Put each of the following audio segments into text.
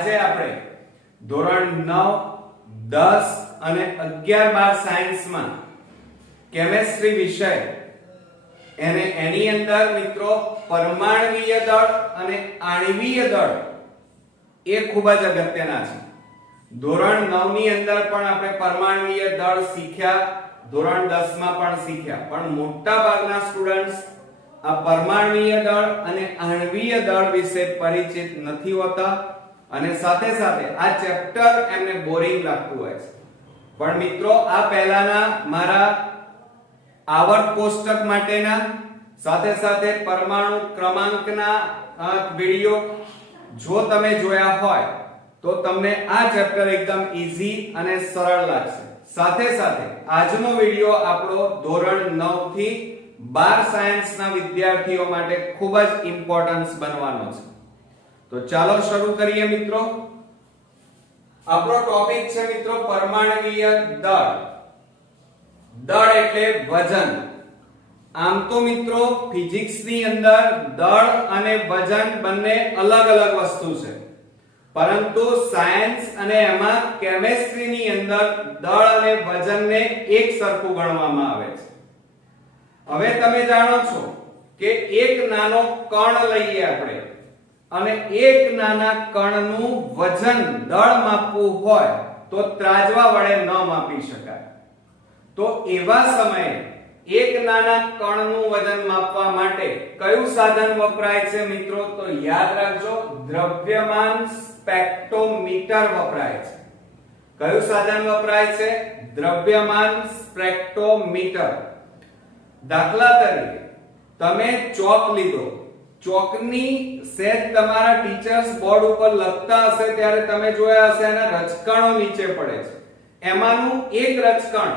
આજે આપણે ધોરણ 9, 10 અને 11, 12 સાયન્સમાં કેમેસ્ટ્રી વિષય એની અંદર મિત્રો પરમાણ્વીય દળ અને આણ્વીય દળ એ ખૂબ જ અગત્યના છે. ધોરણ 9 ની અંદર પણ આપણે પરમાણ્વીય દળ શીખ્યા, ધોરણ 10 માં પણ શીખ્યા, પણ મોટા ભાગના સ્ટુડન્ટ્સ આ પરમાણ્વીય દળ અને આણ્વીય દળ વિશે પરિચિત નથી હોતા અને સાથે સાથે આ ચેપ્ટર એમને બોરિંગ લાગતું હોય છે. પણ મિત્રો આ પહેલાના મારા આવર્ત કોષ્ટક માટેના સાથે સાથે પરમાણુ ક્રમાંકના વિડિયો જો તમે જોયા હોય તો તમને આ ચેપ્ટર એકદમ ઈઝી અને સરળ લાગશે. સાથે સાથે આજનો વિડિયો આપણો ધોરણ 9 થી 12 સાયન્સના વિદ્યાર્થીઓ માટે ખૂબ જ ઇમ્પોર્ટન્સ બનવાનો છે. તો ચાલો શરૂ કરીએ મિત્રો. આપણો ટોપિક છે મિત્રો પરમાણ્વીય દળ. દળ એટલે વજન. આમ તો મિત્રો ફિઝિક્સ ની અંદર દળ અને વજન બંને અલગ અલગ વસ્તુ છે, પરંતુ સાયન્સ અને એમાં કેમેસ્ટ્રી ની અંદર દળ અને વજનને એક સરખું ગણવામાં આવે છે. હવે તમે જાણો છો કે એક નાનો કણ લઈએ આપણે અને એક નાના કણનું વજન દળ માપવું હોય તો ત્રાજવા વડે ન માપી શકાય. તો એવા સમયે એક નાના કણનું વજન માપવા માટે કયું સાધન વપરાય છે મિત્રો? તો યાદ રાખજો, દ્રવ્યમાન સ્પેક્ટ્રોમીટર વપરાય છે. કયું સાધન વપરાય છે? દ્રવ્યમાન સ્પેક્ટ્રોમીટર. દાખલા તરીકે તમે ચોક લીધો, ચોકની સેજ તમારા ટીચર્સ બોર્ડ ઉપર લખતા હશે ત્યારે તમે જોયા હશે એના રચકણો નીચે પડે છે. એમાંનું એક રચકણ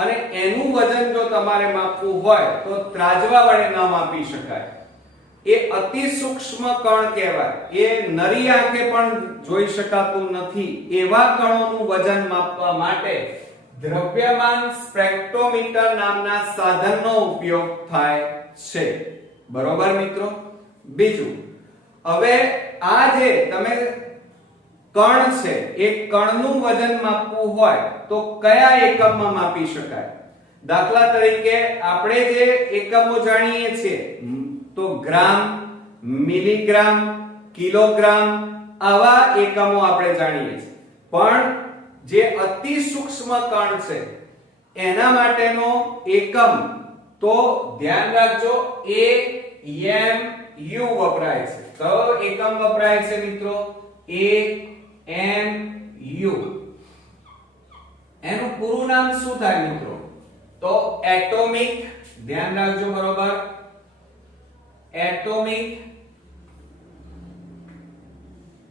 અને એનું વજન જો તમારે માપવું હોય તો ત્રાજવા વડે ન માપી શકાય. એ અતિ સૂક્ષ્મ કણ કહેવાય. એ નરી આંખે પણ જોઈ શકાતું નથી. એવા કણોનું વજન માપવા માટે દ્રવ્યમાન સ્પેક્ટ્રોમીટર નામના સાધનનો ઉપયોગ થાય છે. બરોબર મિત્રો? બીજું, હવે આ જે તમે કણ છે એ કણનું વજન માપવું હોય તો કયા એકમમાં માપી શકાય? દાખલા તરીકે આપણે જે એકમો જાણીએ છીએ તો ગ્રામ, મિલીગ્રામ, કિલોગ્રામ આવા એકમો આપણે જાણીએ છીએ. પણ જે અતિ સૂક્ષ્મ કણ છે એના માટેનો એકમ તો ધ્યાન રાખજો AMU વપરાય છે. કયો એકમ વપરાય છે મિત્રો? AMU. એનું પૂરું નામ શું થાય મિત્રો? તો એટોમિક. ધ્યાન રાખજો બરોબર, એટોમિક.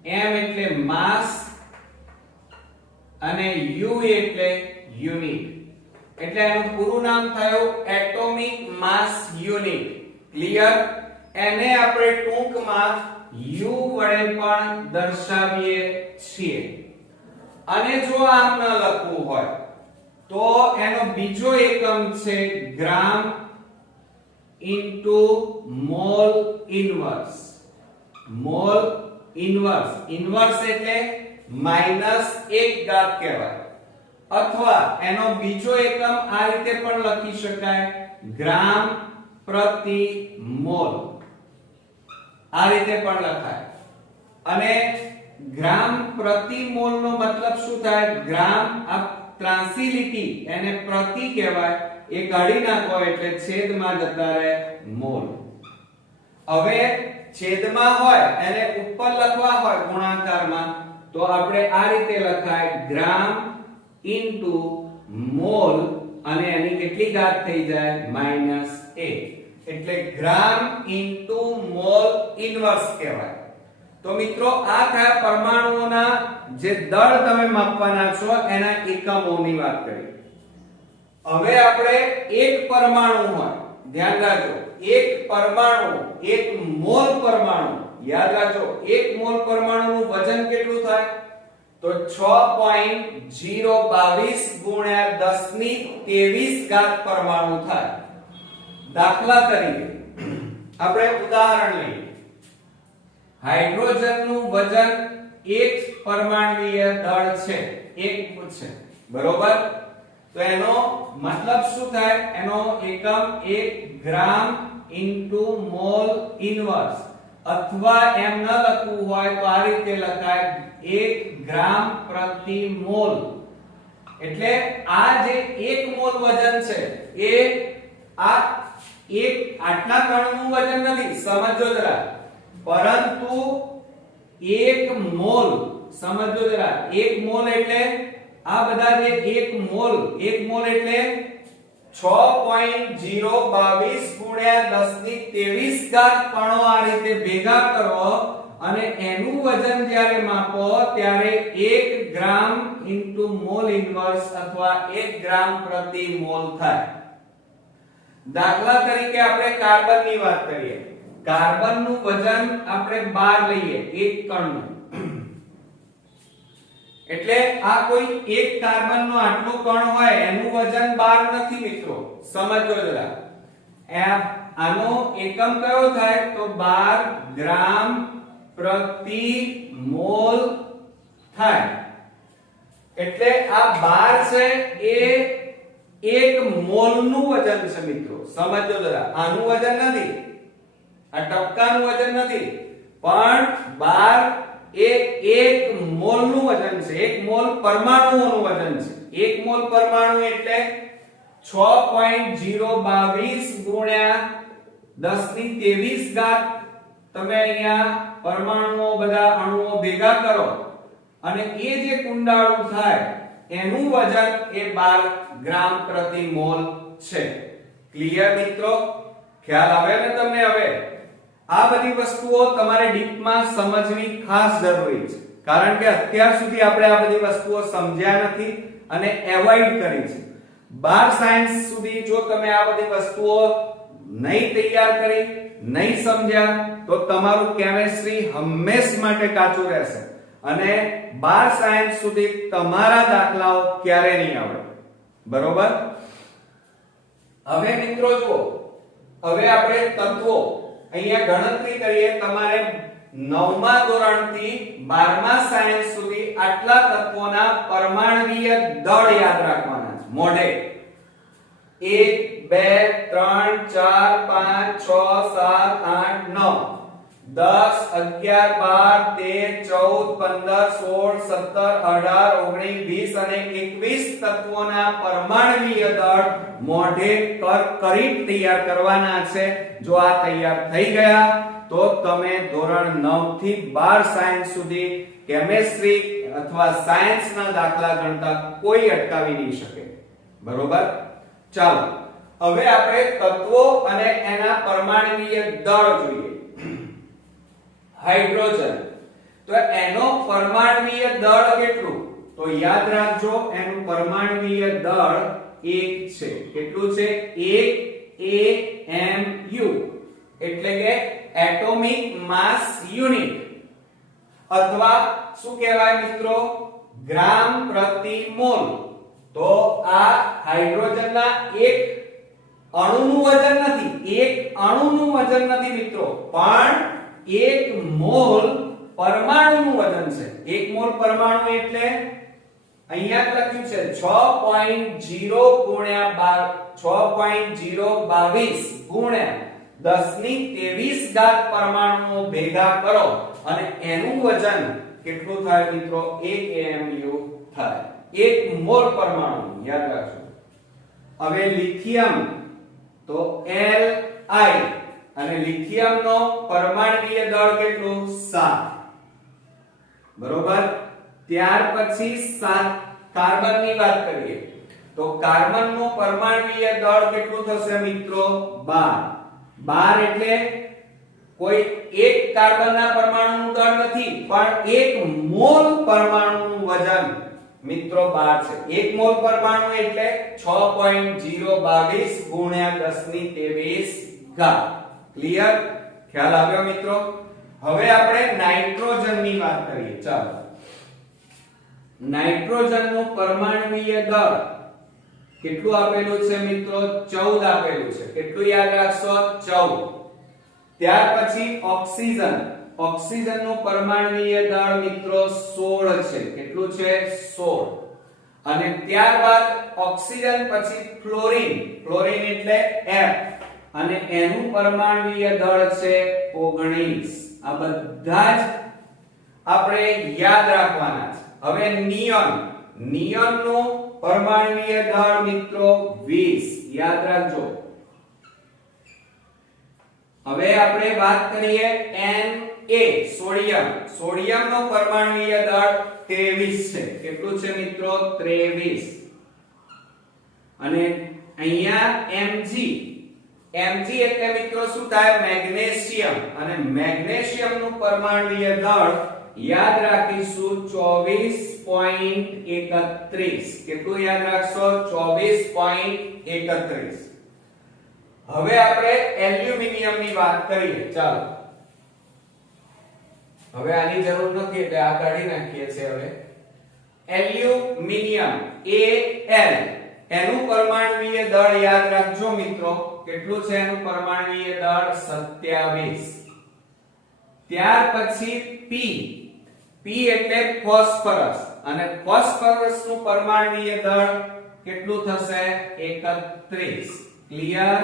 M એટલે માસ અને U એટલે યુનિટ. એટલે એનું પૂરું નામ થયું એટોમિક માસ યુનિટ. ક્લિયર? એને આપણે ટૂંકમાં U વડે પણ દર્શાવીએ છીએ. અને જો આમ ન લખવું હોય તો એનો બીજો એકમ છે gram into mole inverse. Mole inverse. Inverse એટલે -1 ઘાત કહેવાય. અથવા એનો બીજો એકમ આ રીતે પણ લખી શકાય, ગ્રામ પ્રતિ મોલ. આ રીતે પણ લખાય. અને ગ્રામ પ્રતિ મોલ નો મતલબ શું થાય? ગ્રામ આ ત્રાંસી લીટી એને પ્રતિ કહેવાય, એ કાઢી નાખો એટલે છેદમાં જતા રહે મોલ. હવે છેદમાં હોય એને ઉપર લખવા હોય ગુણાકારમાં તો આપણે આ રીતે લખાય ગ્રામ ઇન્ટુ મોલ અને એની કેટલી ઘાત થઈ જાય? -1. એટલે ગ્રામ ઇન્ટુ મોલ ઇનવર્સ કહેવાય. તો મિત્રો આ થયા પરમાણુઓના જે દળ તમે માપવાના છો એના એકમોની વાત કરી. હવે આપણે એક પરમાણુ હોય, ધ્યાન રાખજો, એક પરમાણુ, એક મોલ પરમાણુ, યાદ રાખજો, એક મોલ પરમાણુનું વજન કેટલું થાય? તો 6.022 ગુણ્યા 1023 ઘાત પરમાણુ થાય. દાખલા તરીકે આપણે ઉદાહરણ લઈએ. હાઇડ્રોજનનું વજન એક પરમાણ્વીય દળ છે, એક છે, બરોબર? તો એનો મતલબ શું થાય? એનો એકમ 1 ગ્રામ ઇન્ટુ મોલ ઇનવર્સ, અથવા એમ ન લખવું હોય તો આ રીતે લખાય 1 ગ્રામ પ્રતિ મોલ. એટલે આ જે 1 મોલ વજન છે એ આ એક આટલા કણનું વજન નથી, સમજો જરા, પરંતુ 1 મોલ, સમજો જરા, 1 મોલ એટલે આ બધા જે 1 મોલ એટલે 6.022 ગુણ્યા 1023 કણો આ રીતે ભેગા કરો અને એનું વજન જ્યારે માપો ત્યારે 1 ગ્રામ ઇન્ટુ મોલ ઇનવર્સ અથવા 1 ગ્રામ પ્રતિ મોલ થાય. દાખલા તરીકે આપણે કાર્બનની વાત કરીએ. કાર્બનનું વજન આપણે 12 લઈએ, એક કણનું. એટલે આ કોઈ એક કાર્બનનો આટલું કણ હોય એનું વજન 12 નથી મિત્રો, સમજો જરા. આનો એકમ કયો થાય? તો 12 ગ્રામ પ્રતિ મોલ થાય. એટલે આ 12 છે એ એક મોલનું વજન છે મિત્રો, સમજો જરા. આનું વજન નથી, આ ટપકાનું વજન નથી, પણ 12 એ એક મોલનું વજન છે, એક મોલ પરમાણુઓનું વજન છે. એક મોલ પરમાણુ એટલે 6.022 ગુણ્યા 1023 તમે અહીંયા પરમાણુઓ બધા અણુઓ ભેગા કરો અને એ જે કુંડાળું થાય એનું વજન એ 12 ગ્રામ પ્રતિ મોલ છે. ક્લિયર મિત્રો? ખ્યાલ આવે ને તમને? હવે આ બધી વસ્તુઓ તમારે ડીપમાં સમજવી ખાસ જરૂરી છે, કારણ કે અત્યાર સુધી આપણે આ બધી વસ્તુઓ સમજ્યા નથી અને એવોઇડ કરી છે. 12 સાયન્સ સુધી જો તમે આ બધી વસ્તુઓ નહીં તૈયાર કરી, નહીં સમજ્યા તો તમારું કેમેસ્ટ્રી હંમેશ માટે કાચું રહેશે અને 12 સાયન્સ સુધી તમારા દાખલાઓ ક્યારે નહીં આવડે, બરોબર? હવે મિત્રો જુઓ, હવે આપણે તત્વો અહીંયા ગણતરી કરીએ. તમારે 9મા ધોરણથી 12મા સાયન્સ સુધી આટલા તત્વોના પરમાણ્વીય દળ યાદ રાખવાના છે મોઢે. 1 2 3 4 5 6 7 8 9 10 11 12 13 14 15 16 17 18 19 20 અને 21 તત્વોના પરમાણ્વીય દળ મોઢે કરી તૈયાર કરવાના છે. જો આ તૈયાર થઈ ગયા તો તમે ધોરણ 9 થી 12 સાયન્સ સુધી કેમેસ્ટ્રી અથવા સાયન્સના દાખલા ગણતા કોઈ અટકાવી નહીં શકે, બરોબર? ચાલો હવે આપણે તત્વો અને એના પરમાણ્વીય દળ જોઈએ. હાઇડ્રોજન, તો એનો પરમાણ્વીય દળ કેટલું? તો યાદ રાખજો, એનું પરમાણ્વીય દળ 1 છે. કેટલું છે? 1 AMU, એટલે કે એટોમિક માસ યુનિટ, અથવા શું કહેવાય મિત્રો? ગ્રામ પ્રતિ મોલ. તો આ હાઇડ્રોજનના એક અણુનું વજન નથી, એક અણુનું વજન નથી મિત્રો, પણ 1 મોલ પરમાણુનું વજન છે. 1 મોલ પરમાણુ એટલે અહીંયા લખ્યું છે 6.0 ગુણ્યા 6.022 ગુણ્યા 1023 પરમાણુઓ ભેગા કરો અને એનું વજન કેટલું થાય મિત્રો? 1 AMU થાય. 1 મોલ પરમાણુ, યાદ રાખજો. હવે લિથિયમ, તો Li, અને લિથિયમનો પરમાણ્વીય દળ કેટલું? 7, બરોબર? ત્યાર પછી 7 કાર્બનની વાત કરીએ તો કાર્બનનું પરમાણ્વીય દળ કેટલું થશે મિત્રો? 12. 12 એટલે કોઈ એક કાર્બનના પરમાણુનું દળ નથી, પણ 1 મોલ પરમાણુનું વજન મિત્રો 12 છે. 1 મોલ પરમાણુ એટલે 6.022 ગુણ્યા 1023. ક્લિયર? ખ્યાલ આવ્યો મિત્રો? હવે આપણે નાઇટ્રોજનની વાત કરીએ. ચાલો, નાઇટ્રોજનનું પરમાણ્વીય દળ કેટલું આપેલું છે મિત્રો? 14 આપેલું છે. કેટલું યાદ રાખશો? 14. ત્યાર પછી ઓક્સિજન, ઓક્સિજનનું પરમાણુય દળ મિત્રો 16 છે. કેટલું છે? 16. અને ત્યારબાદ ઓક્સિજન પછી ફ્લોરિન, ફ્લોરિન એટલે F, અને એનું પરમાણુય દળ છે 19. આ બધા જ આપણે યાદ રાખવાના છે. હવે નિયોન, નિયોનનું પરમાણુય દળ મિત્રો 20. યાદ રાખજો. હવે આપણે વાત કરીએ Na, સોડિયમ. સોડિયમનું પરમાણુય દળ 23 છે. કેટલું છે મિત્રો? 23. અને અહીંયા Mg, Mg એટલે મિત્રો શું થાય? મેગ્નેશિયમ. અને મેગ્નેશિયમનું પરમાણુય દળ યાદ રાખીશું 24.31. કેટલું યાદ રાખશો? 24.31. હવે આપણે એલ્યુમિનિયમની વાત કરીએ. ચાલો, હવે આની જરૂર નથી એટલે આ કાઢી નાખીએ છીએ. હવે એલ્યુમિનિયમ Al, એનું પરમાણુય દળ યાદ રાખજો મિત્રો. કેટલું છે એનું પરમાણુય દળ? 27. ત્યાર પછી P, P એટલે ફોસ્ફરસ, અને ફોસ્ફરસનું પરમાણુય દળ કેટલું થશે? 31. ક્લિયર?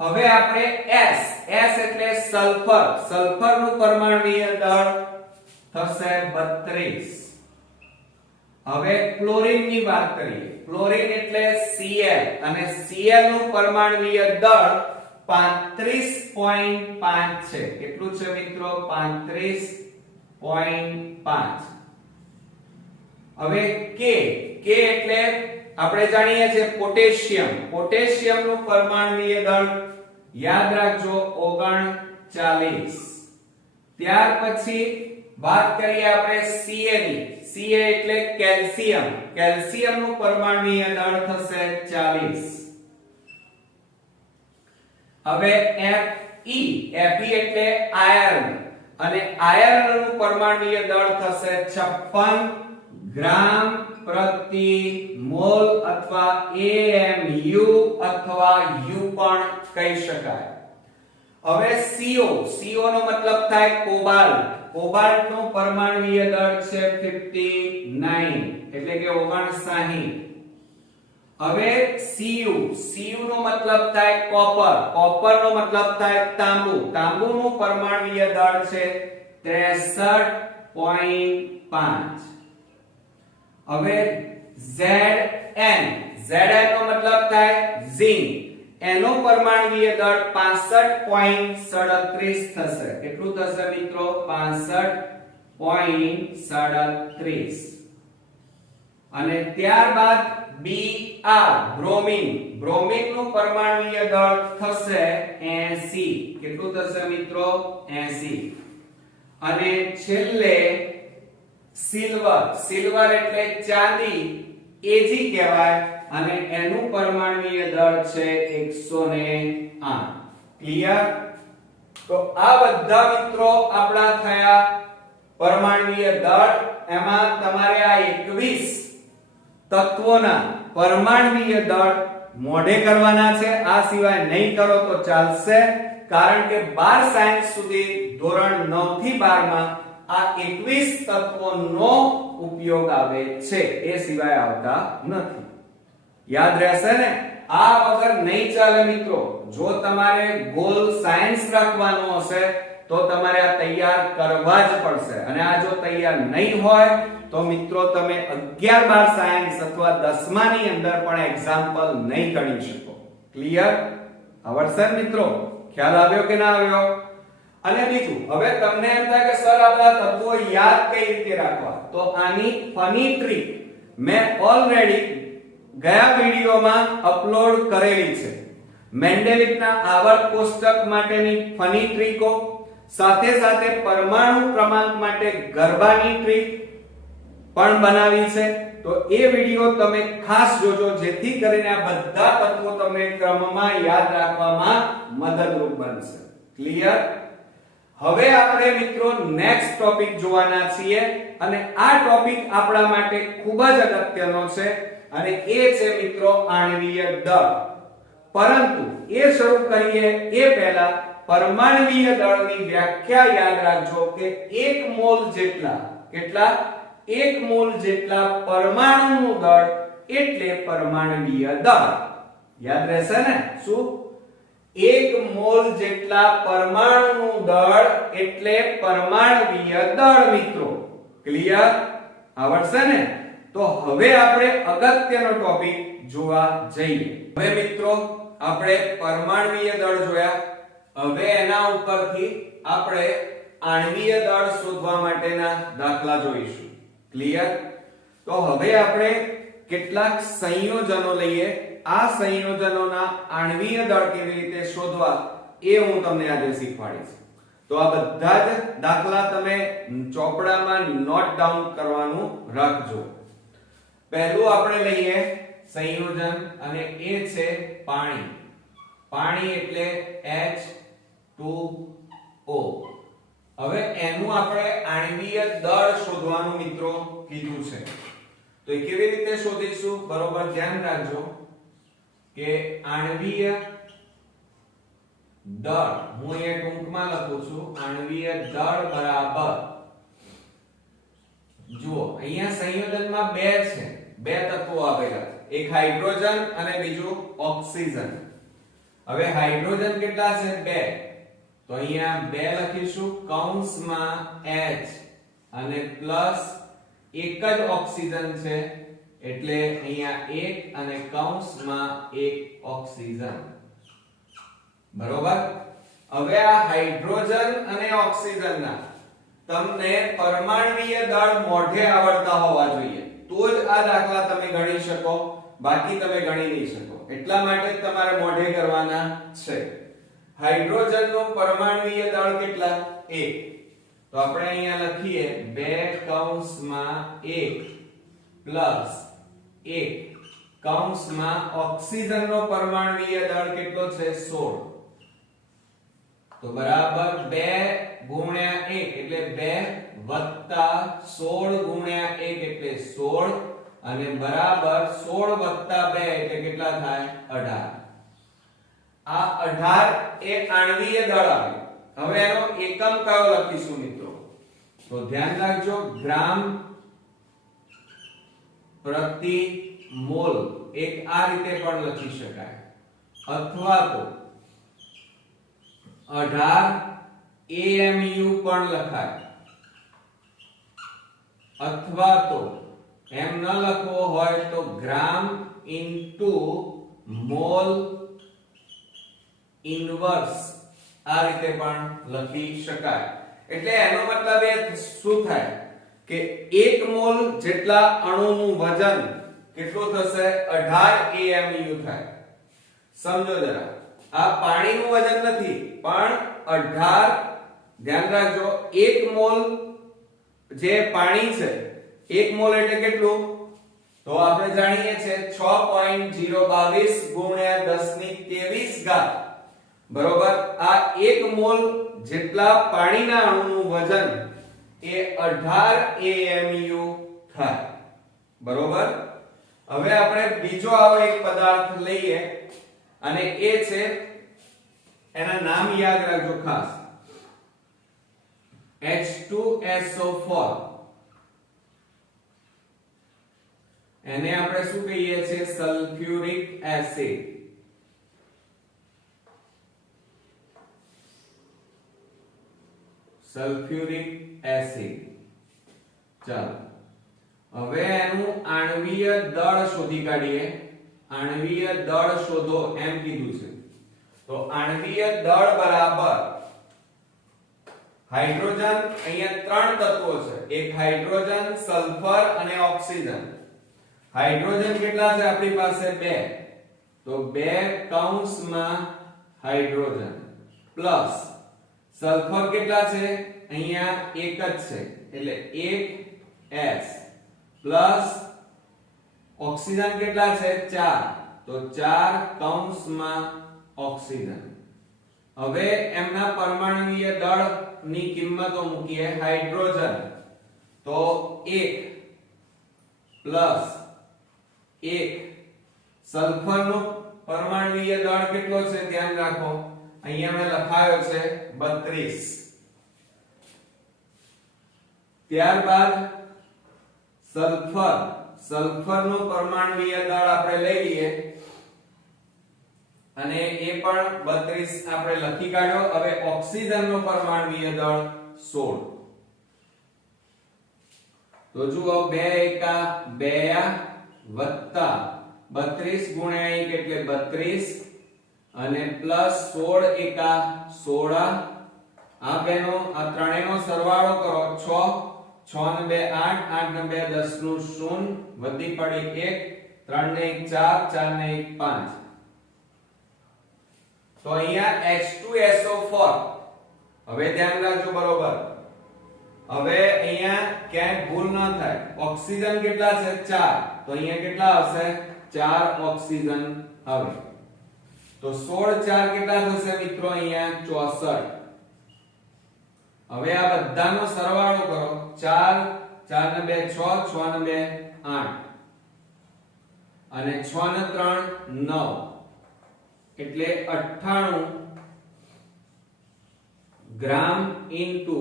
હવે આપણે S, S એટલે સલ્ફર, સલ્ફરનું પરમાણુય દળ થશે 32. હવે ક્લોરીનની વાત કરીએ. ક્લોરીન એટલે Cl, અને Cl નું પરમાણુય દળ 35.5 છે. કેટલું છે મિત્રો? 35.5. હવે K, K એટલે આપણે જાણીએ છીએ પોટેશિયમ, પોટેશિયમનું પરમાણુય દળ યાદ રાખજો 39. ત્યાર પછી વાત કરીએ આપણે Ca ની. Ca એટલે કેલ્શિયમ, કેલ્શિયમનું પરમાણુય દળ થશે 40. હવે Fe, Fe એટલે આયર્ન, અને આયર્નનું પરમાણુય દળ થશે 56 ગ્રામ પ્રતિ મોલ, અથવા AMU અથવા U પણ કહી શકાય. હવે CO, CO નો મતલબ થાય કોબાલ્ટ, કોબાલ્ટ નું પરમાણુય દળ છે 59, એટલે કે 59. હવે Cu, Cu નો મતલબ થાય કોપર, કોપર નો મતલબ થાય તાંબુ, તાંબુ નું પરમાણુય દળ છે 63.5. હવે Zn, Zn નો મતલબ થાય ઝિંક, એનું પરમાણુય દળ 65.37 થશે. કેટલું થશે મિત્રો? 65.37. અને ત્યારબાદ Br, બ્રોમિન, બ્રોમિન નું પરમાણુય દળ થશે 80. કેટલું થશે મિત્રો? 80. અને છેલ્લે સિલ્વર, સિલ્વર એટલે ચાંદી, Ag કહેવાય, અને એનું પરમાણુય દળ છે 108. ક્લિયર? તો આ બધા મિત્રો આપણા થયા પરમાણુય દળ. એમાં તમારે આ 21 તત્વોના પરમાણુય દળ મોઢે કરવાના છે. આ સિવાય નહીં કરો તો ચાલશે, કારણ કે 12 સાયન્સ સુધી ધોરણ 9 થી 12 માં આ 21 તત્વોનો ઉપયોગ આવે છે, એ સિવાય આવતા નથી. યાદ રહેશે ને? આ વગર નહીં ચાલે મિત્રો. જો તમારે ગોલ સાયન્સ રાખવાનો હશે તો તમારે આ તૈયાર કરવા જ પડશે. અને આ જો તૈયાર નહીં હોય તો મિત્રો તમે 11-12 સાયન્સ અથવા 10મા ની અંદર પણ એક્ઝામ્પલ નહીં ગણી શકો. ક્લિયર? આવડશે મિત્રો? ખ્યાલ આવ્યો કે ના આવ્યો? અને બીજું, હવે તમને એમ થાય કે સર આ તત્વો યાદ કઈ રીતે રાખવા, તો આની ફની ટ્રીક મેં ઓલરેડી ગયા વિડિયોમાં અપલોડ કરેલી છે. મેન્ડેલિકના આવર્ત કોષ્ટક માટેની ફની ટ્રીકો, સાથે સાથે પરમાણુ ક્રમાંક માટે ગરબાની ટ્રીક પણ બનાવી છે. તો એ વિડિયો તમે ખાસ જોજો, જેથી કરીને આ બધા તત્વો તમને ક્રમમાં યાદ રાખવામાં મદદરૂપ બનશે. ક્લિયર? હવે આપણે મિત્રો નેક્સ્ટ ટોપિક જોવાના છીએ, અને આ ટોપિક આપણા માટે ખૂબ જ અગત્યનો છે, અને એ છે મિત્રો આણ્વીય દળ. પરંતુ એ શરૂ કરીએ એ પહેલા પરમાણ્વીય દળની વ્યાખ્યા યાદ રાખજો કે 1 મોલ જેટલા કેટલા 1 મોલ જેટલા પરમાણુનું દળ એટલે પરમાણ્વીય દળ યાદ રહેશે ને શું 1 મોલ જેટલા પરમાણુનું દળ એટલે પરમાણ્વીય દળ મિત્રો ક્લિયર આવડશે ને તો હવે આપણે અગત્યનો ટોપિક જોવા જઈએ હવે મિત્રો આપણે પરમાણ્વીય દળ જોયા હવે એના ઉપરથી આપણે આણ્વીય દળ શોધવા માટેના દાખલા જોઈશું ક્લિયર તો હવે આપણે કેટલાક સંયોજનો લઈએ આ સંયોજનોના આણ્વીય દળ કેવી રીતે શોધવા એ હું તમને આજે શીખવાડીશ તો આ બધા જ દાખલા તમે ચોપડામાં નોટ ડાઉન કરવાનું રાખજો પહેલું આપણે લઈએ સંયોજન અને એ છે પાણી પાણી એટલે H2O હવે એનું આપણે આણ્વીય દળ શોધવાનું મિત્રો કીધું છે તો એ કેવી રીતે શોધીશું બરોબર ધ્યાન રાખજો કે આણ્વીય દળ હું અહીંયા ટૂંકમાં લખું છું આણ્વીય દળ બરાબર જુઓ અહીંયા સંયોજનમાં બે છે બે તત્વો આપેલા છે એક હાઇડ્રોજન અને બીજું ઓક્સિજન હવે હાઇડ્રોજન કેટલા છે બે તો અહીંયા બે લખીશું કૌંસમાં H અને પ્લસ એક જ ઓક્સિજન છે એટલે અહીંયા એક અને કૌંસમાં એક ઓક્સિજન બરોબર હવે આ હાઇડ્રોજન અને ઓક્સિજનના તમને પરમાણ્વીય દળ મોઢે આવડતા હોવા જોઈએ તો જ આ દાખલા તમે ગણી શકો બાકી તમે ગણી નહીં શકો એટલા માટે જ તમારે મોઢે કરવાના છે હાઇડ્રોજનનું પરમાણ્વીય દળ કેટલા 1 તો આપણે અહીંયા લખીએ 2 કૌંસમાં 1 પ્લસ 1 કૌંસમાં ઓક્સિજનનો પરમાણ્વીય દળ કેટલો છે 16 તો બરાબર 2 ગુણ્યા 1 એટલે 2 વત્તા 16 ગુણ્યા 1 એટલે 16 અને બરાબર 16 વત્તા 2 એટલે કેટલા થાય 18 આ 18 એ આણ્વીય દળ આવે હવે એનો એકમ કયો લખીશું મિત્રો તો ધ્યાન રાખજો ગ્રામ પ્રતિ મોલ એક આ રીતે પણ લખી શકાય અથવા તો 18 AMU પણ લખાય અથવા તો એમ ન લખવો હોય તો ગ્રામ ઇન્ટુ મોલ ઇનવર્સ આ રીતે પણ લખી શકાય એટલે એનો મતલબ એ શું થાય કે 1 મોલ જેટલા અણુનું વજન કેટલું થશે 18 AMU થાય સમજો જરા આ પાણીનું વજન નથી પણ 18 ધ્યાન રાખજો 1 મોલ જે પાણી છે 1 મોલ એટલે કેટલું તો આપણે જાણીએ છીએ 6.022 ગુણ્યા 10 ની 23 ઘાત બરોબર આ 1 મોલ જેટલા પાણીના અણુનું વજન એ 18 AMU થાય બરોબર હવે આપણે બીજો આવો એક પદાર્થ લઈએ અને એ છે એના નામ યાદ રાખજો ખાસ H2SO4 એને આપણે શું કહીએ છીએ સલ્ફ્યુરિક એસિડ સલ્ફ્યુરિક એસિડ ચાલો હવે એનું આણ્વીય દળ શોધી કાઢીએ આણ્વીય દળ શોધો એમ કીધું છે તો આણ્વીય દળ બરાબર હાઇડ્રોજન અહીંયા ત્રણ તત્વો છે એક હાઇડ્રોજન સલ્ફર અને ઓક્સિજન હાઇડ્રોજન કેટલા છે આપણી પાસે 2 તો 2 કૌંસમાં હાઇડ્રોજન પ્લસ સલ્ફર કેટલા છે અહીંયા એક જ છે એટલે 1s પ્લસ ઓક્સિજન કેટલા છે 4 તો 4 કૌંસમાં ઓક્સિજન હવે એમના પરમાણ્વીય દળ ની કિંમતો મૂકીએ હાઇડ્રોજન તો 1 પ્લસ 1 સલ્ફર નો પરમાણ્વીય દળ કેટલો છે ધ્યાન રાખો અહીંયા મેં લખાયો છે 32. ત્યારબાદ સલ્ફર નું પરમાણુય દળ આપણે લઈ લઈએ અને એ પણ 32 આપણે લખી કાઢ્યો. હવે ઓક્સિજન નું પરમાણુય દળ 16. તો જુઓ 2 એકા 2 વત્તા 32 ગુણ્યા 1 એટલે 32 અને પ્લસ 16 એકા 16. આ બેનો આ ત્રણેયનો સરવાળો કરો 6 6 ને 2 8 8 ને 2 10 નું 0 વધી પડી 1 3 ને 1 4 4 ને 1 5. તો અહીંયા H2SO4 હવે ધ્યાન રાખજો બરોબર. હવે અહીંયા ક્યાંય ભૂલ ન થાય. ઓક્સિજન કેટલા છે 4 તો અહીંયા કેટલા આવશે 4 ઓક્સિજન આવે. તો 16 4 કેટલા થશે મિત્રો અહીંયા 64. હવે આ બધાનો સરવાળો કરો 4 4 ને 2 6 6 ને 2 8 અને 6 ને 3 9 એટલે 98 ગ્રામ ઇન્ટુ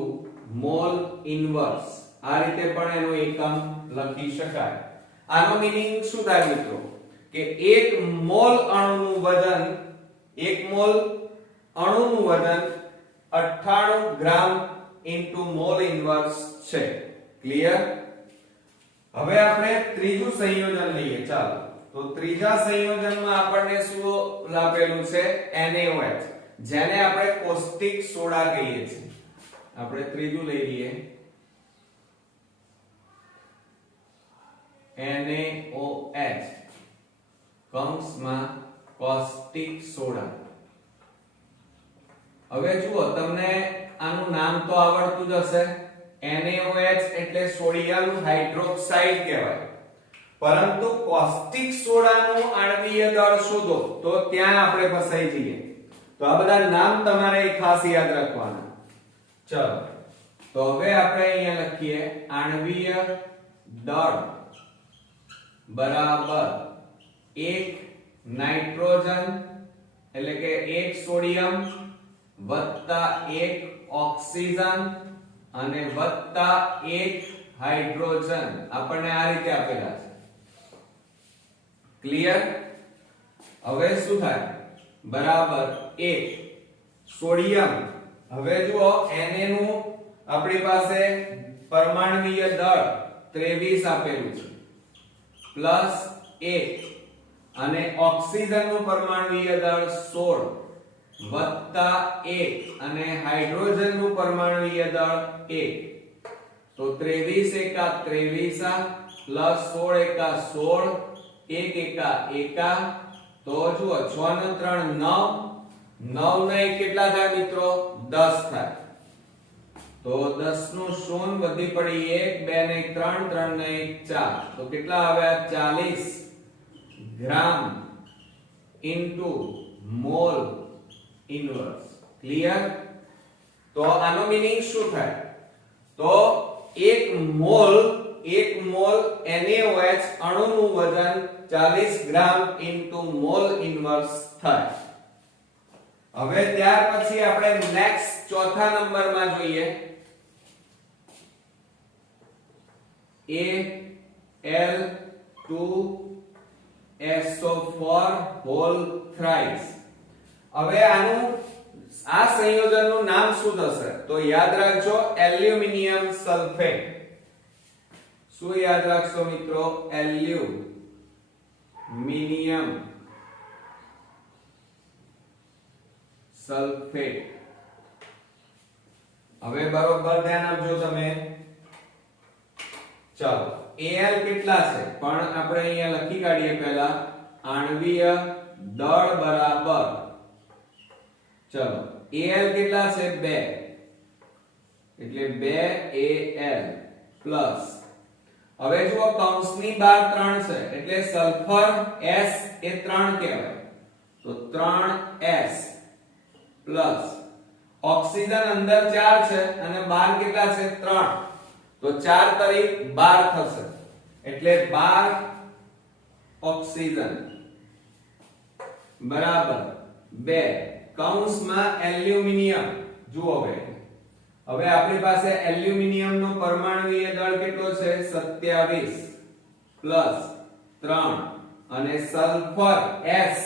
મોલ ઇનવર્સ. આ રીતે પણ એનો એકમ લખી શકાય. આનો મીનિંગ શું થાય મિત્રો કે 1 મોલ અણુનું વજન 1 મોલ અણુનું વજન 98 ગ્રામ ઇન્ટુ મોલ ઇનવર્સ છે. ક્લિયર? હવે આપણે ત્રીજું સંયોજન લઈએ. ચાલો તો ત્રીજા સંયોજનમાં આપણને શું આપેલું છે NaOH જેને આપણે કોસ્ટિક સોડા કહીએ છીએ. આપણે ત્રીજું લઈ લઈએ NaOH કૌંસમાં કોસ્ટિક સોડા. હવે જુઓ તમને આનું નામ તો આવડતું જ હશે. NaOH એટલે સોડિયમ હાઇડ્રોક્સાઇડ કહેવાય. પરંતુ કોસ્ટિક સોડાનું આણ્વીય દળ શોધો તો ત્યાં આપણે ફસાઈ જઈએ. તો આ બધા નામ તમારે ખાસ યાદ રાખવાના. ચલો તો હવે આપણે અહીંયા લખીએ આણ્વીય દળ બરાબર 1 નાઇટ્રોજન એટલે કે 1 સોડિયમ વત્તા 1 ઓક્સિજન અને વત્તા 1 હાઇડ્રોજન. આપણને આ રીતે આપેલા છે. ક્લિયર? હવે શું થાય બરાબર 1 સોડિયમ. હવે જુઓ Na નું આપણી પાસે પરમાણુય દળ 23 આપેલું છે પ્લસ 1 અને ઓક્સિજન નું પરમાણુય દળ 16 વત્તા 1 અને હાઇડ્રોજન નું પરમાણુય દળ 1. તો 23 એકા 23 પ્લસ 16 એકા 16 1 એકા 1. તો જુઓ 6 ને 3 9 9 ને 1 કેટલા થાય મિત્રો 10 થાય. તો 10 નું 0 વધી પડી 1 2 ને 1 3 3 ને 1 4. તો કેટલા આવ્યા 40 ગ્રામ ઇન્ટુ મોલ ઇનવર્સ. ક્લિયર? તો આનો મીનિંગ શું થાય તો 1 મોલ NaOH અણુનું વજન 40 ગ્રામ ઇન્ટુ મોલ ઇનવર્સ થાય. હવે ત્યાર પછી આપણે નેક્સ્ટ ચોથા નંબરમાં જોઈએ Al2SO4 હોલ થ્રાઇસ. હવે આનું આ સંયોજનનું નામ શું થશે તો યાદ રાખજો એલ્યુમિનિયમ સલ્ફેટ. શું યાદ રાખશો મિત્રો એલ્યુમિનિયમ સલ્ફેટ. હવે બરોબર ધ્યાન આપજો તમે. ચાલો Al કેટલા છે પણ આપણે અહીંયા લખી કાઢીએ પહેલા આણ્વીય દળ બરાબર. ચલો Al કેટલા છે 2 એટલે 2 Al પ્લસ હવે જુઓ કૌંસની બહાર 3 છે એટલે સલ્ફર S એ 3 કહેવાય. તો 3S પ્લસ ઓક્સિજન અંદર 4 છે અને બહાર કેટલા છે 3. તો 4 તરી 12 થશે એટલે 12 ઓક્સિજન બરાબર 2 કૌંસમાં એલ્યુમિનિયમ જુઓ હવે આપણી પાસે એલ્યુમિનિયમ નો પરમાણુય દળ કેટલો છે 27 પ્લસ 3 અને સલ્ફર S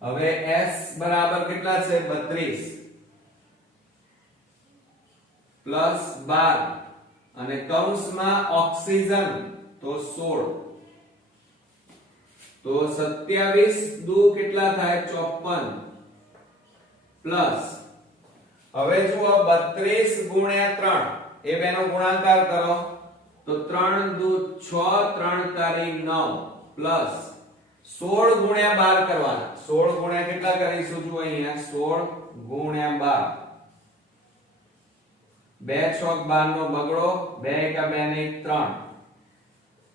હવે S બરાબર કેટલા છે 32 પ્લસ 12 અને કૌંસમાં ઓક્સિજન તો 16 તો 27 દુ કેટલા થાય 54 પ્લસ હવે જુઓ 32 ગુણ્યા 3 એ બેનો ગુણાકાર કરો તો 3 દુ 6 3 તારી 9 પ્લસ 16 ગુણ્યા 12 કરવાના 16 ગુણ્યા કેટલા કરીશું જુઓ અહીંયા 16 ગુણ્યા 12 2 6 12 નો બગડો 2 એકા 2 ને 3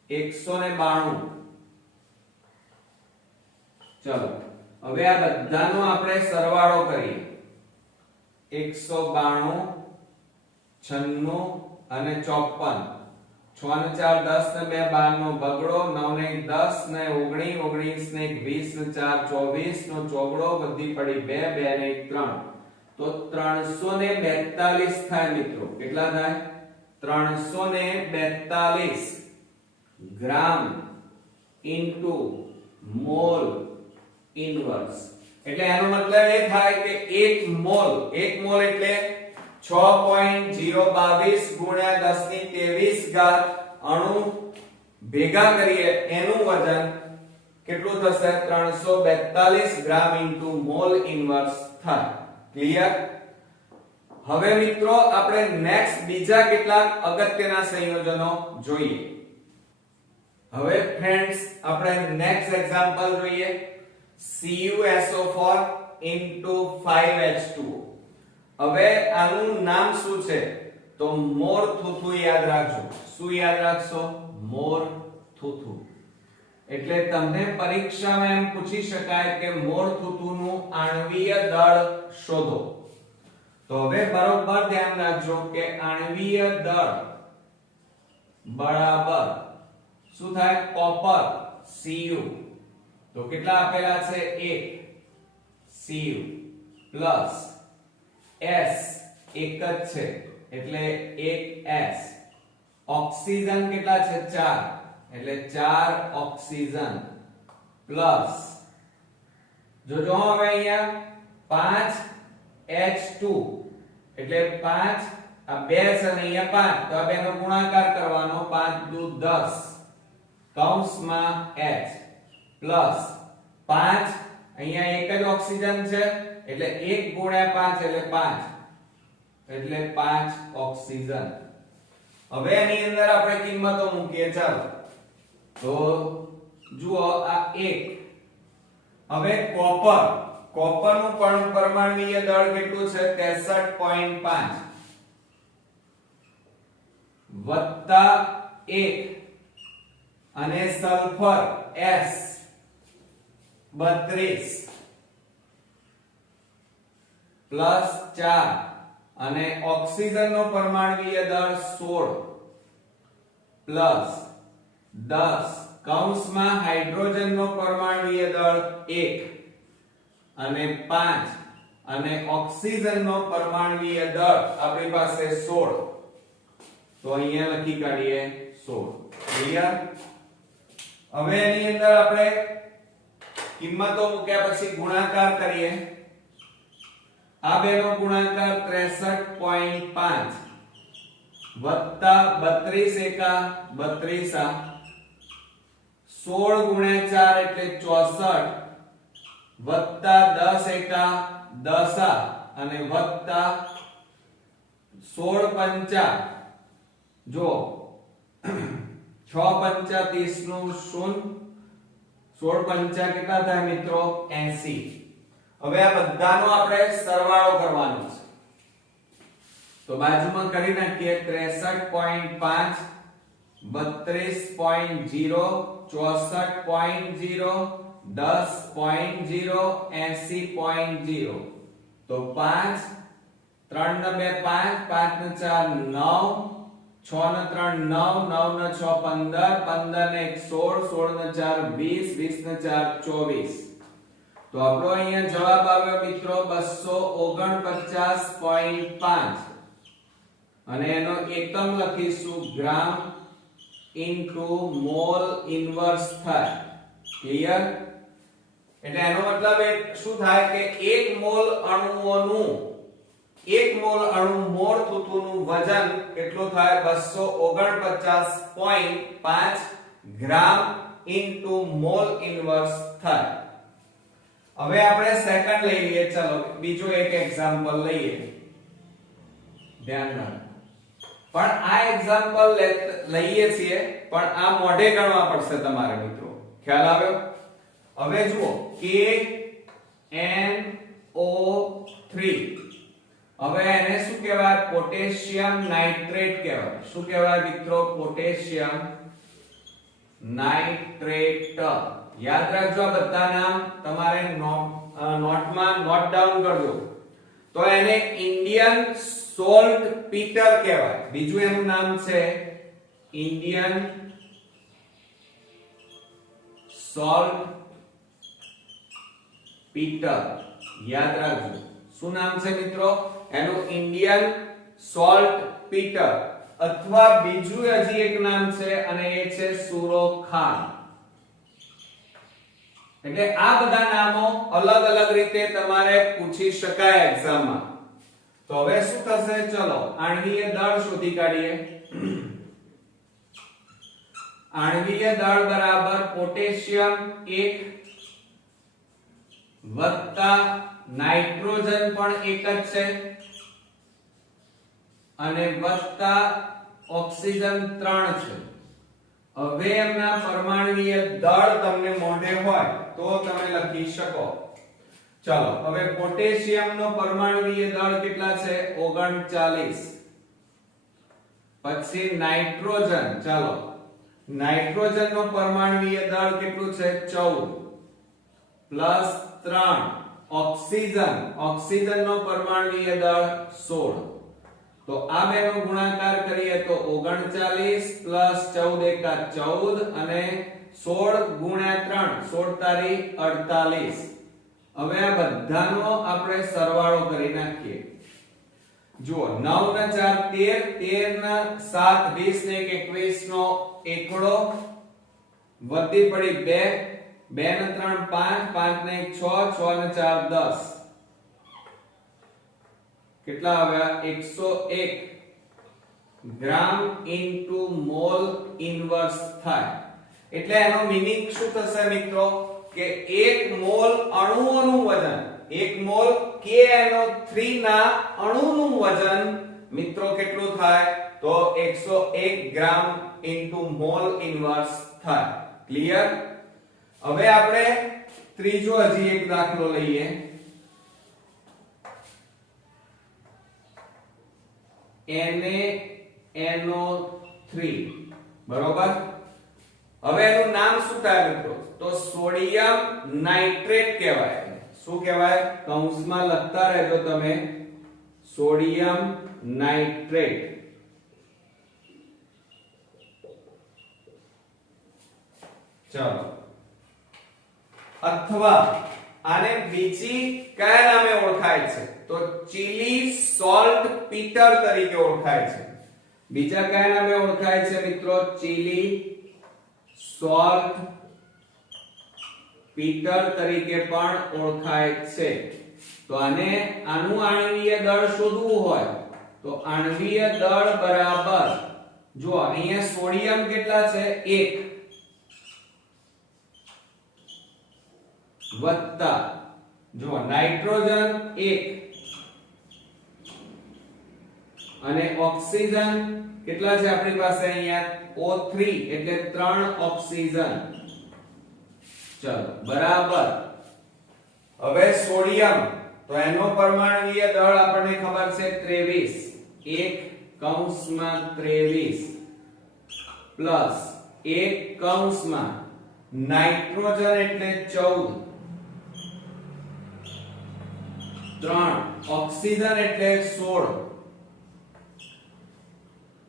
192 ચલો હવે આ બધાનો આપણે સરવાળો કરીએ 192 96 અને 54 6 ને 4 10 ને 2 12 નો બગડો 9 ને 10 ને 19 19 ને 20 ને 4 24 નો ચોગડો વધી પડી 2 2 ને 3 તો 342 થાય મિત્રો કેટલા થાય 342 ગ્રામ ઇન્ટુ મોલ ઇનવર્સ એટલે એનો મતલબ એ થાય કે 1 મોલ એટલે 6.022 ગુણ્યા 10 ની 23 ઘાત અણુ ભેગા કરીએ એનું વજન કેટલું થશે 342 ગ્રામ ઇન્ટુ મોલ ઇનવર્સ થાય ક્લિયર હવે મિત્રો આપણે નેક્સ્ટ બીજા કેટલાક અગત્યના સંયોજનો જોઈએ હવે ફ્રેન્ડ્સ આપણે નેક્સ્ટ એક્ઝામ્પલ જોઈએ CuSO4 5H2O હવે આનું નામ શું છે તો મોર થૂથુ યાદ રાખજો શું યાદ રાખશો મોર થૂથુ એટલે તમને પરીક્ષામાં એમ પૂછી શકાય કે મોર થૂથુનું આણ્વીય દળ શોધો તો હવે બરોબર ધ્યાન રાખજો કે આણ્વીય દળ બરાબર શું થાય કોપર Cu તો કેટલા આપેલા છે 1 Cu પ્લસ S એક જ છે એટલે 1S ઓક્સિજન કેટલા છે 4 એટલે 4 ઓક્સિજન પ્લસ જો હવે અહીંયા 5H2 એટલે 5 આ 2 છે અને અહીંયા 5 તો આ બેનો ગુણાકાર કરવાનો 5 દુ 10 કૌંસમાં H પ્લસ 5 અહીંયા એક જ ઓક્સિજન છે એટલે 1 ગુણ્યા 5 એટલે 5 એટલે 5 ઓક્સિજન હવે એની અંદર આપણે કિંમતો મૂકીએ ચાલો તો જુઓ આ 1 હવે કોપરનું પણ પરમાણુય દળ કેટલું છે 63.5 વત્તા 1 અને સલ્ફર S 32 પ્લસ 4 અને ઓક્સિજનનો પરમાણુય દળ 16 પ્લસ 10 કૌંસમાં હાઇડ્રોજનનો પરમાણુય દળ 1 અને 5 અને ઓક્સિજનનો પરમાણુય દળ આપણી પાસે 16 તો અહીંયા લખી કાઢીએ 16 ક્લિયર હવે એની અંદર આપણે કિંમતો મૂક્યા પછી ગુણાકાર કરીએ આ બેનો ગુણાકાર 63.5 વત્તા 32 એકા 32 આ 16 ગુણ્યા 4 એટલે 64 વત્તા 10 એકા 10 આ અને વત્તા 16 પંચા જો 6 પંચા 30 નું 0 16 પંચા કેટલા થાય મિત્રો 80 હવે આ બધાનો આપણે સરવાળો કરવાનો છે તો બાજુમાં કરી નાખીએ 63.5 32.0 64.0 10.0 80.0 તો 5 3 ને 2 5 5 ને 4 9 6 ને 3 9 9 ને 6 15 15 ને 1 16 16 ને 4 20 20 ને 4 24 તો આપણો અહીંયા જવાબ આવ્યો મિત્રો 249.5 અને એનો એકમ લખીશું ગ્રામ ઇન્ટુ મોલ ઇન્વર્સ થાય. ક્લિયર? એટલે એનો મતલબ એ શું થાય કે 1 મોલ અણુઓનું 1 મોલ અણુ મોર તૂતુનું વજન કેટલું થાય 249.5 ગ્રામ ઇન્ટુ મોલ ઇન્વર્સ થાય. હવે આપણે સેકન્ડ લઈ લઈએ. ચલો બીજો એક એક્ઝામ્પલ લઈએ. ધ્યાન રાખો. પણ આ એક્ઝામ્પલ લઈએ છીએ પણ આ મોઢે ગણવા પડશે તમારે મિત્રો. ખ્યાલ આવ્યો? હવે જુઓ KNO3. હવે એને શું કહેવાય? પોટેશિયમ નાઇટ્રેટ કહેવાય. શું કહેવાય મિત્રો? Potassium nitrate. યાદ રાખજો આ બધા નામ તમારે નોટમાં નોટ ડાઉન કરજો. તો એને ઇન્ડિયન સોલ્ટ પીટર કહેવાય. બીજું એનું નામ છે ઇન્ડિયન સોલ્ટ પીટર. યાદ રાખજો શું નામ છે મિત્રો? એનું ઇન્ડિયન સોલ્ટ પીટર. અથવા બીજું હજી એક નામ છે અને એ છે સુરોખાન. એટલે આ બધા નામો અલગ અલગ રીતે તમારે પૂછી શકાય એક્ઝામમાં. તો હવે શું થશે? ચલો આણ્વીય દળ શોધી કાઢીએ. આણ્વીય દળ બરાબર પોટેશિયમ 1 વત્તા નાઇટ્રોજન પણ એક જ છે અને વત્તા ઓક્સિજન 3 છે. હવે એમના પરમાણુય દળ તમને મોઢે હોય તો તમે લખી શકો. ચાલો હવે પોટેશિયમ નો પરમાણુય દળ કેટલા છે? 39. પછી નાઇટ્રોજન. ચાલો નાઇટ્રોજન નો પરમાણુય દળ કેટલું છે? 14 પ્લસ 3. ઓક્સિજન નો પરમાણુય દળ 16. તો આ બેનો ગુણાકાર કરીએ તો 39 પ્લસ 14 એકા 14 અને 16 ગુણ્યા 3 16 તારી 48. હવે આ બધાનો આપણે સરવાળો કરી નાખીએ. જુઓ 9 ના 4 13 13 ના 7 20 ને 21 નો એકડો વધી પડી 2 2 ને 3 5 5 ને 6 6 ને 4 10. કેટલા આવ્યા? 101 ગ્રામ ઇન્ટુ મોલ ઇન્વર્સ થાય. એટલે એનો મીનિંગ શું થશે મિત્રો? કે 1 મોલ અણુઓનું વજન 1 મોલ KNO3 ના અણુનું વજન મિત્રો કેટલું થાય? તો 101 ગ્રામ ઇન્ટુ મોલ ઇન્વર્સ થાય. ક્લિયર? હવે આપણે ત્રીજો હજી એક દાખલો લઈએ. NaNO3 બરોબર. હવે એનું નામ શું થાય મિત્રો? તો સોડિયમ નાઇટ્રેટ કહેવાય. શું કહેવાય? કૌંસમાં લખતા રહેજો તમે. Sodium nitrate. ચાલો અથવા આને બીજી કયા નામે ઓળખાય છે? તો ચિલી સોલ્ટ પીટર તરીકે ઓળખાય છે. બીજા કયા નામે ઓળખાય છે મિત્રો? ચિલી સોલ્ટ પીટર તરીકે પણ ઓળખાય છે. તો આને આનું આણ્વીય દળ શોધવું હોય તો આણ્વીય દળ બરાબર જો અહીંયા સોડિયમ કેટલા છે? 1 વત્તા જો નાઇટ્રોજન 1 અને ઓક્સિજન કેટલા છે આપણી પાસે? અહીંયા O3 એટલે 3 ઓક્સિજન. ચલો બરાબર. હવે સોડિયમ તો એનો પરમાણુય દળ આપણને ખબર છે 23 1 કૌંસમાં 23 પ્લસ 1 કૌંસમાં નાઇટ્રોજન એટલે 14 3 ઓક્સિજન એટલે 16.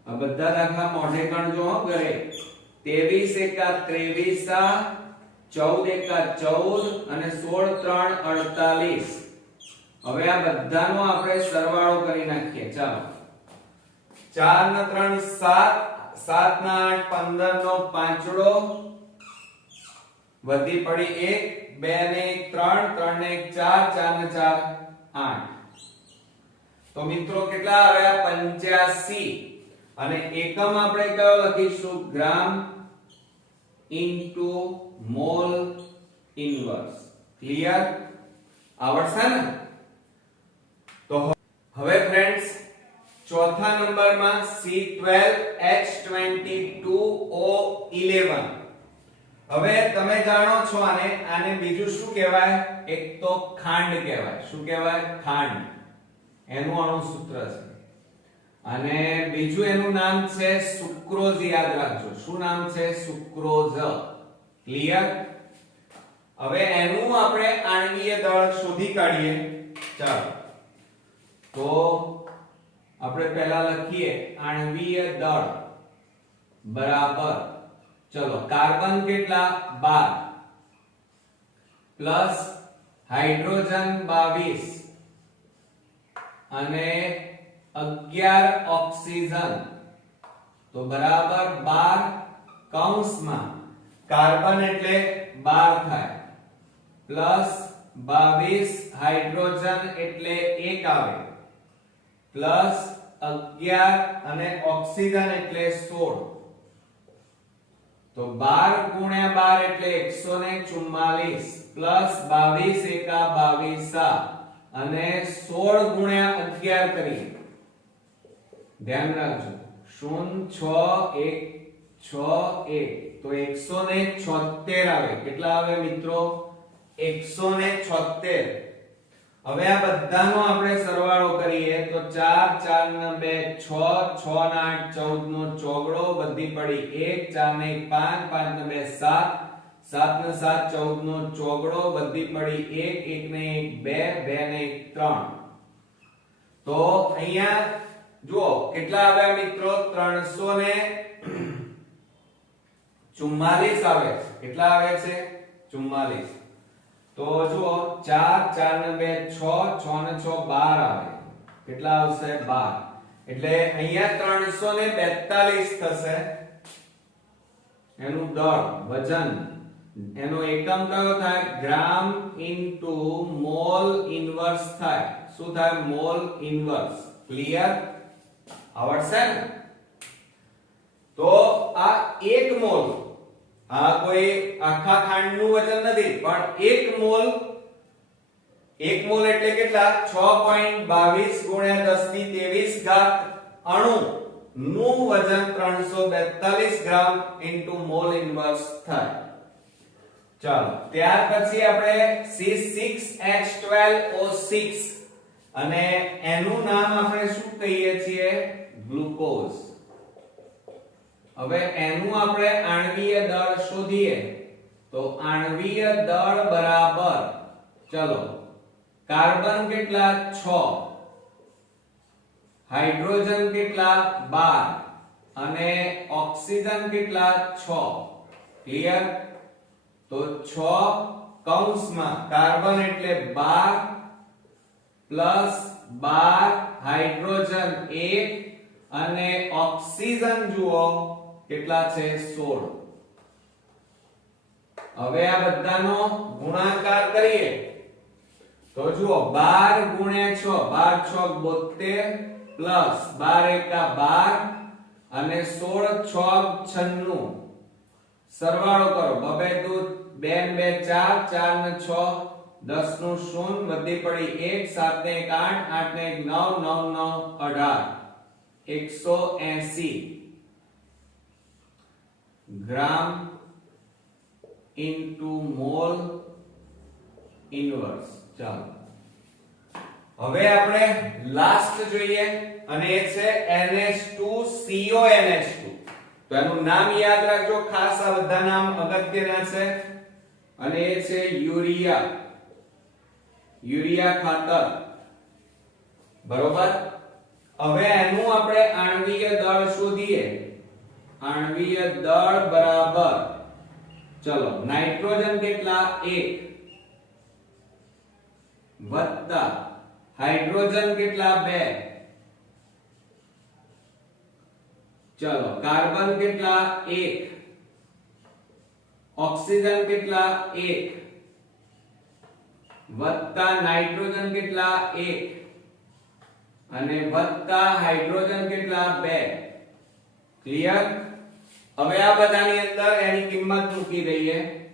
આ બધા દાખલા મોઢે ગણજો ઘરે. 23 એકા 23 14 એકા 14 અને 16 3 48. હવે આ બધાનો આપણે સરવાળો કરી નાખીએ. ચાલો 4 ને 3 7, 7 ના 8 15 નો પાંચડો, વધી પડી 1, 2 ને 1 3, 3 ને 1 4, 4 ને 4 8. તો મિત્રો કેટલા આવ્યા? 85. અને એકમ આપણે કયો લખીશું? ગ્રામ ઇન્ટુ મોલ ઇન્વર્સ. ક્લિયર? આવડશે ને? તો હવે ફ્રેન્ડ્સ ચોથા નંબરમાં C12H22O11. હવે તમે જાણો છો આને બીજું શું કહેવાય? એક તો ખાંડ કહેવાય. શું કહેવાય? ખાંડ. એનું અણુસૂત્ર છે. અને બીજું એનું નામ છે સુક્રોઝ. યાદ રાખજો. શું નામ છે? સુક્રોઝ. ક્લિયર? હવે એનું આપણે આણ્વીય દળ શોધી કાઢીએ. ચાલો તો આપણે પહેલા લખીએ આણ્વીય દળ બરાબર, ચલો કાર્બન કેટલા? 12 પ્લસ હાઇડ્રોજન 22 અને 11 ઓક્સિજન, તો બરાબર 12 કૌંસમાં કાર્બન એટલે 12 થાય પ્લસ 22 હાઇડ્રોજન એટલે 1 આવે પ્લસ 11 અને ઓક્સિજન એટલે 16. તો 12 ગુણ્યા 12 એટલે 144 પ્લસ 22 એકા 22 અને 16 ગુણ્યા 11 કરીએ. ધ્યાન રાખજો 06161 તો 176 આવે. કેટલા આવે મિત્રો? 176. હવે આ બધાનો આપણે સરવાળો કરીએ તો 4 4 ને 2 6, 6 ને 8 14 નો ચોગડો, વધી પડી 1, 4 ને 1 5, 5 ને 2 7, 7 ને 7 14 નો ચોગડો, વધી પડી 1, 1 ને 1 2, 2 ને 1 3. તો અહીંયા જુઓ કેટલા આવ્યા મિત્રો? 344 આવે. કેટલા આવે છે? 44. તો જુઓ 4 4 ને 2 6, 6 ને 6 12 આવે. કેટલા આવશે? 12. એટલે અહીંયા 342 થશે એનું દળ, વજન. એનો એકમ કયો થાય? ગ્રામ ઇન્ટુ મોલ ઇન્વર્સ થાય. શું થાય? Mall inverse. ક્લિયર? આવડશે ને? તો આ 1 મોલ, આ કોઈ આખા ખાંડનું વજન નથી, પણ 1 મોલ, 1 મોલ એટલે કેટલા? 6.22 ગુણ્યા 10 ની 23 ઘાત અણુ નું વજન 342 ગ્રામ ઇન્ટુ મોલ ઇન્વર્સ થાય. ચાલો ત્યાર પછી આપણે C6H12O6 અને એનું નામ આપણે શું કહીએ છીએ? ગ્લુકોઝ. હવે એનું આપણે આણ્વીય દળ શોધીએ તો આણ્વીય દળ બરાબર, ચલો કાર્બન કેટલા? 6, હાઇડ્રોજન કેટલા? 12 અને ઓક્સિજન કેટલા? 6. ક્લિયર? તો 6 કૌંસમાં કાર્બન એટલે 12 પ્લસ 12 હાઇડ્રોજન 1 અને ઓક્સિજન જુઓ કેટલા છે? 16. હવે આ બધાનો ગુણાકાર કરીએ તો જુઓ 12 ગુણ્યા 6, 12 6 72 પ્લસ 12 એકા 12 અને 16 6 96. સરવાળો કરો. 2 2 2 4, 4 ને 6 10 નું 0, વધી પડી 1, 7 ને 1 8, 8 ને 1 9, 9 9 18, 180 ગ્રામ ઇન્ટુ મોલ ઇન્વર્સ. ચાલો હવે આપણે લાસ્ટ જોઈએ અને એ છે NH2CONH2. તો એનું નામ યાદ રાખજો ખાસ. આ બધા નામ અગત્યના છે. અને એ છે યુરિયા ખાતર. બરોબર? હવે એનું આપણે આણ્વીય દળ શોધીએ. આણ્વીય દળ બરાબર, ચલો નાઇટ્રોજન કેટલા 1 વત્તા હાઇડ્રોજન કેટલા 2 ચલો કાર્બન કેટલા 1 ઓક્સિજન કેટલા 1 વત્તા નાઇટ્રોજન કેટલા 1 અને વત્તા હાઇડ્રોજન કેટલા 2 ક્લિયર હવે આ બધાની અંદર એની કિંમત મૂકી દઈએ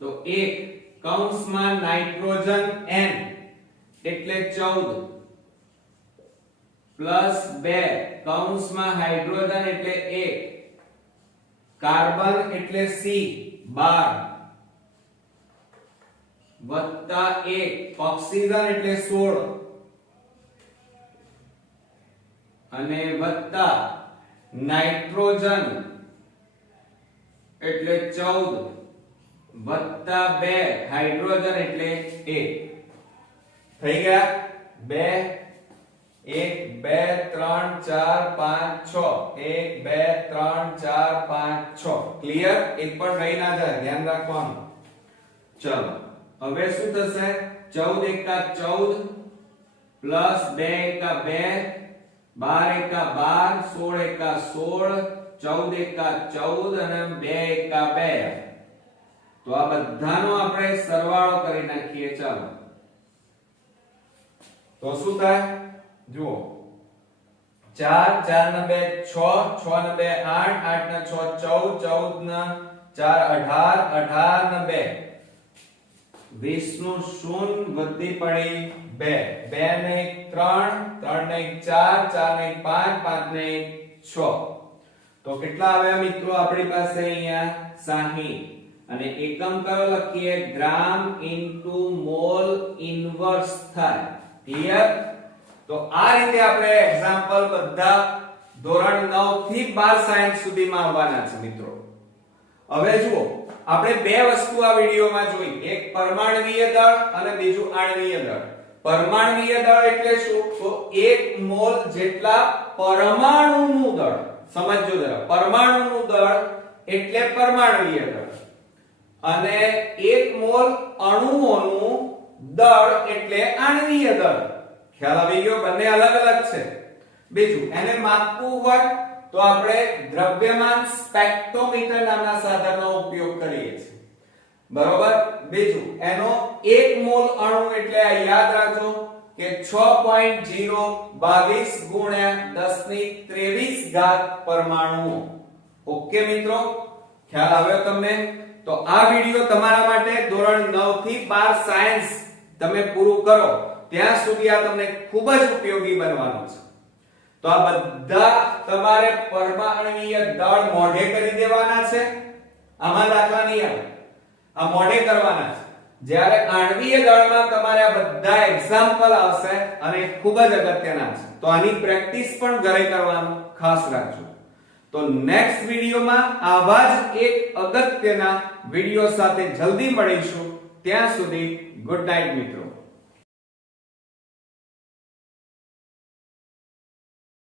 તો 1 કૌંસમાં નાઇટ્રોજન n એટલે 14 પ્લસ 2 કૌંસમાં હાઇડ્રોજન એટલે 1 કાર્બન એટલે C 12 વત્તા 1 ઓક્સિજન એટલે 16 અને વત્તા નાઇટ્રોજન એટલે 14 વત્તા 2 હાઇડ્રોજન એટલે 1 થઈ ગયા 2 1 2 3 4 5 6 1 2 3 4 5 6 ક્લિયર એક પણ રહી ના જાય ધ્યાન રાખવાનું ચલો હવે શું થશે 14 એકા 14 પ્લસ 2 એકા 2 12 એકા 12 16 એકા 16 14 એકા 14 અને 2 એકા 2 તો આ બધાનો આપણે સરવાળો કરી નાખીએ ચાલો તો શું થાય જુઓ 4 4 ને 2 6 6 ને 2 8 8 ને 6 14 14 ને 4 18 18 ને 2 20 નું શૂન્ય વધી પડી 2 2 ને 1 3 3 ને 1 4 4 ને 1 5 5 ને 1 6 તો કેટલા આવ્યા મિત્રો આપણી પાસે અહીંયા 60 અને એકમ કયો લખીએ ગ્રામ ઇન્ટુ મોલ ઇન્વર્સ થાય ક્લિયર તો આ રીતે આપણે એક્ઝામ્પલ બધા ધોરણ 9 થી 12 સાયન્સ સુધીમાં આવવાના છે મિત્રો હવે જુઓ આપણે બે વસ્તુ આ વિડિયોમાં જોઈ એક પરમાણુય દળ અને બીજું આણ્વીય દળ પરમાણુય દળ એટલે શું તો 1 મોલ જેટલા પરમાણુનું દળ સમજજો જરા પરમાણુનું દળ એટલે પરમાણુય દળ અને 1 મોલ અણુઓનું દળ એટલે આણ્વીય દળ ખ્યાલ આવી ગયો બંને અલગ અલગ છે બીજું એને માપવું હોય તો આપણે દ્રવ્યમાન સ્પેક્ટ્રોમીટર નામના સાધનનો ઉપયોગ કરીએ છીએ બરોબર બીજું એનો 1 મોલ અણુ એટલે યાદ રાખજો કે 6.022 ગુણ્યા 1023 ઘાત પરમાણુઓ ઓકે મિત્રો ખ્યાલ આવ્યો તમને તો આ વિડિયો તમારા માટે ધોરણ 9 થી 12 સાયન્સ તમે પૂરું કરો ત્યાં સુધી આ તમને ખૂબ જ ઉપયોગી બનવાનો છે તો આ બધા તમારે પરમાણુય દળ મોઢે કરી દેવાના છે આમાં દાખલા નહીં આવે આ મોઢે કરવાના છે જ્યારે આણ્વીય દળમાં તમારે આ બધા એક્ઝામ્પલ આવશે અને ખૂબ જ અગત્યના છે તો આની પ્રેક્ટિસ પણ ઘરે કરવાનું ખાસ રાખજો તો નેક્સ્ટ વિડિયોમાં આવા જ એક અગત્યના વિડિયો સાથે જલ્દી મળીશું ત્યાં સુધી ગુડ નાઈટ મિત્રો